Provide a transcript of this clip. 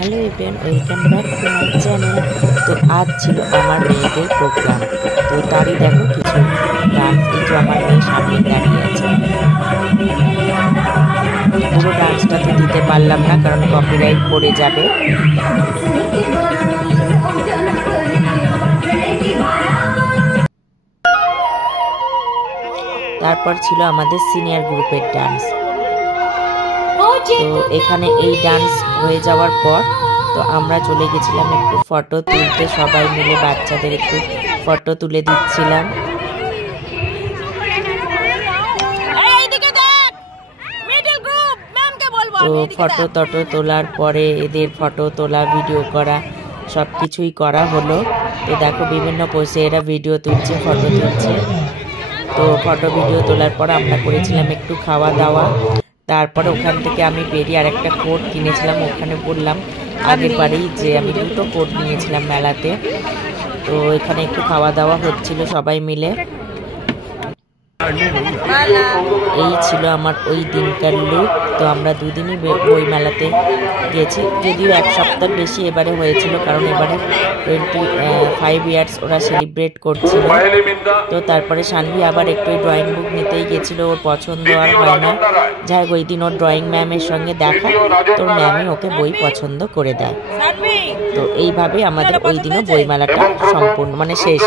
Hello everyone, welcome back to my channel. তো আজ ছিল আমার মেয়েদের প্রোগ্রাম। তো তারই দেখো কিছু ডান্স। এই যে আমার মেয়ে সামনে দাঁড়িয়ে আছে। পুরো ডান্সটা তো দিতে পারলাম না, কারণ কপিরাইট পড়ে যাবে। তারপর ছিল আমাদের সিনিয়র গ্রুপের ডান্স। তো এখানে এই ডান্স হয়ে যাওয়ার পর তো আমরা চলে গেছিলাম একটু ফটো তুলতে, সবাই মিলে বাচ্চাদের একটু ফটো তুলে দিচ্ছিলাম। তো ফটো তোলার পরে এদের ফটো তোলা, ভিডিও করা সব কিছুই করা হলো। তো দেখো বিভিন্ন পোজে এরা ভিডিও তুলছে, ফটো তুলছে। তো ফটো ভিডিও তোলার পর আমরা করেছিলাম একটু খাওয়া দাওয়া। তারপরে ওখান থেকে আমি বেরিয়ে আরেকটা কোট কিনেছিলাম। ওখানে বললাম আগের বারেই যে আমি দুটো কোট নিয়েছিলাম মেলাতে। তো এখানে একটু খাওয়া দাওয়া হচ্ছিল সবাই মিলে। এই ছিল আমার ওই দিনকার লুক। তো আমরা দুদিনই বই মেলাতে গেছি, যদিও এক সপ্তাহ বেশি এবারে হয়েছিল, কারণ এবারে 25 ইয়ার্স ওরা সেলিব্রেট করছিল। তো তারপরে সানভি আবার একটু ড্রয়িং বুক নিতেই গেছিলো, ওর পছন্দ আর হয় না। যাই হোক, ওই দিন ওর ড্রয়িং ম্যামের সঙ্গে দেখা, তোর ম্যামই ওকে বই পছন্দ করে দেয়। তো এইভাবে আমাদের ওই দিনও বই মেলাটা সম্পূর্ণ শেষ।